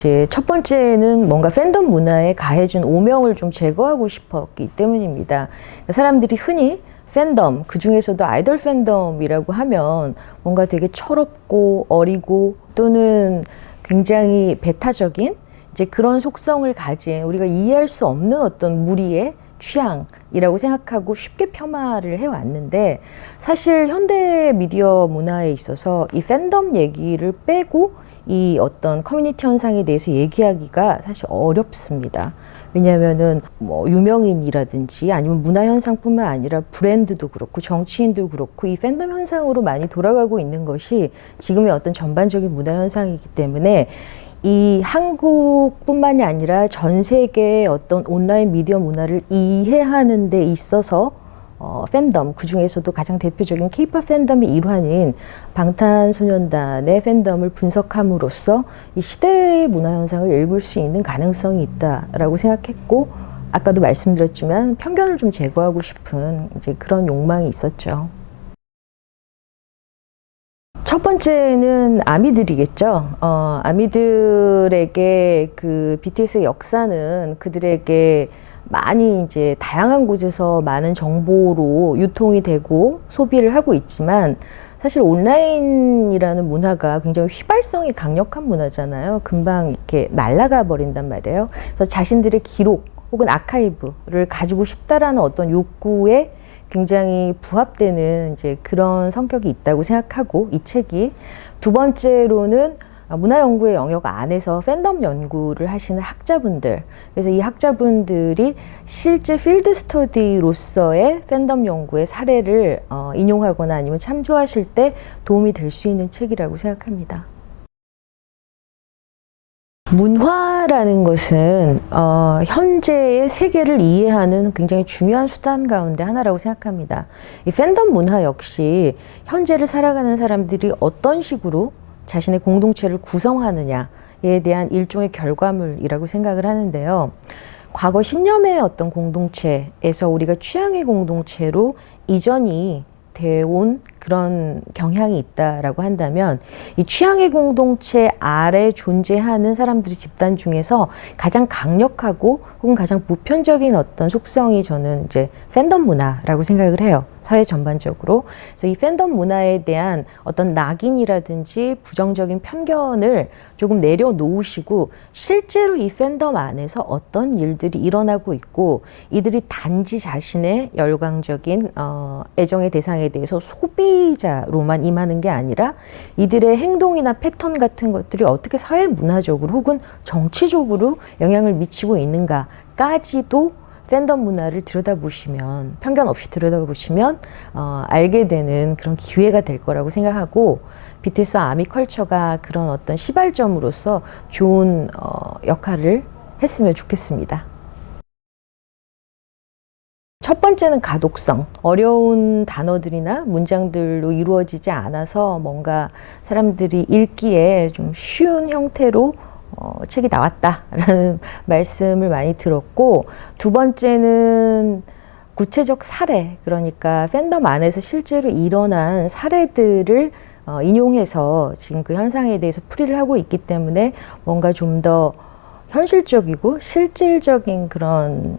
이제 첫 번째는 뭔가 팬덤 문화에 가해준 오명을 좀 제거하고 싶었기 때문입니다. 사람들이 흔히 팬덤, 그 중에서도 아이돌 팬덤이라고 하면 뭔가 되게 철없고 어리고 또는 굉장히 배타적인 이제 그런 속성을 가진 우리가 이해할 수 없는 어떤 무리의 취향이라고 생각하고 쉽게 폄하를 해왔는데, 사실 현대 미디어 문화에 있어서 이 팬덤 얘기를 빼고 이 어떤 커뮤니티 현상에 대해서 얘기하기가 사실 어렵습니다. 왜냐하면은 뭐 유명인이라든지 아니면 문화 현상뿐만 아니라 브랜드도 그렇고 정치인도 그렇고 이 팬덤 현상으로 많이 돌아가고 있는 것이 지금의 어떤 전반적인 문화 현상이기 때문에 이 한국뿐만이 아니라 전 세계의 어떤 온라인 미디어 문화를 이해하는 데 있어서 팬덤, 그 중에서도 가장 대표적인 케이팝 팬덤의 일환인 방탄소년단의 팬덤을 분석함으로써 이 시대의 문화 현상을 읽을 수 있는 가능성이 있다라고 생각했고, 아까도 말씀드렸지만 편견을 좀 제거하고 싶은 이제 그런 욕망이 있었죠. 첫 번째는 아미들이겠죠. 아미들에게 그 BTS의 역사는 그들에게 많이 이제 다양한 곳에서 많은 정보로 유통이 되고 소비를 하고 있지만, 사실 온라인이라는 문화가 굉장히 휘발성이 강력한 문화잖아요. 금방 이렇게 날아가 버린단 말이에요. 그래서 자신들의 기록 혹은 아카이브를 가지고 싶다라는 어떤 욕구에 굉장히 부합되는 이제 그런 성격이 있다고 생각하고, 이 책이 두 번째로는 문화 연구의 영역 안에서 팬덤 연구를 하시는 학자분들, 그래서 이 학자분들이 실제 필드 스터디로서의 팬덤 연구의 사례를 인용하거나 아니면 참조하실 때 도움이 될 수 있는 책이라고 생각합니다. 문화라는 것은 현재의 세계를 이해하는 굉장히 중요한 수단 가운데 하나라고 생각합니다. 이 팬덤 문화 역시 현재를 살아가는 사람들이 어떤 식으로 자신의 공동체를 구성하느냐에 대한 일종의 결과물이라고 생각을 하는데요. 과거 신념의 어떤 공동체에서 우리가 취향의 공동체로 이전이 되어온 그런 경향이 있다라고 한다면, 이 취향의 공동체 아래 존재하는 사람들의 집단 중에서 가장 강력하고 혹은 가장 보편적인 어떤 속성이 저는 이제 팬덤 문화라고 생각을 해요. 사회 전반적으로. 그래서 이 팬덤 문화에 대한 어떤 낙인이라든지 부정적인 편견을 조금 내려놓으시고, 실제로 이 팬덤 안에서 어떤 일들이 일어나고 있고 이들이 단지 자신의 열광적인 애정의 대상에 대해서 소비자로만 임하는 게 아니라 이들의 행동이나 패턴 같은 것들이 어떻게 사회 문화적으로 혹은 정치적으로 영향을 미치고 있는가까지도 팬덤 문화를 들여다보시면, 편견 없이 들여다보시면 알게 되는 그런 기회가 될 거라고 생각하고, BTS와 아미컬처가 그런 어떤 시발점으로서 좋은 역할을 했으면 좋겠습니다. 첫 번째는 가독성. 어려운 단어들이나 문장들로 이루어지지 않아서 뭔가 사람들이 읽기에 좀 쉬운 형태로 책이 나왔다라는 말씀을 많이 들었고, 두 번째는 구체적 사례, 그러니까 팬덤 안에서 실제로 일어난 사례들을 인용해서 지금 그 현상에 대해서 풀이를 하고 있기 때문에 뭔가 좀 더 현실적이고 실질적인 그런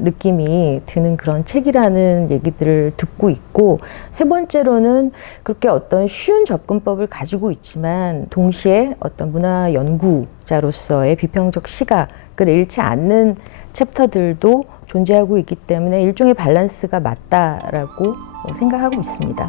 느낌이 드는 그런 책이라는 얘기들을 듣고 있고, 세 번째로는 그렇게 어떤 쉬운 접근법을 가지고 있지만 동시에 어떤 문화 연구자로서의 비평적 시각을 잃지 않는 챕터들도 존재하고 있기 때문에 일종의 밸런스가 맞다라고 생각하고 있습니다.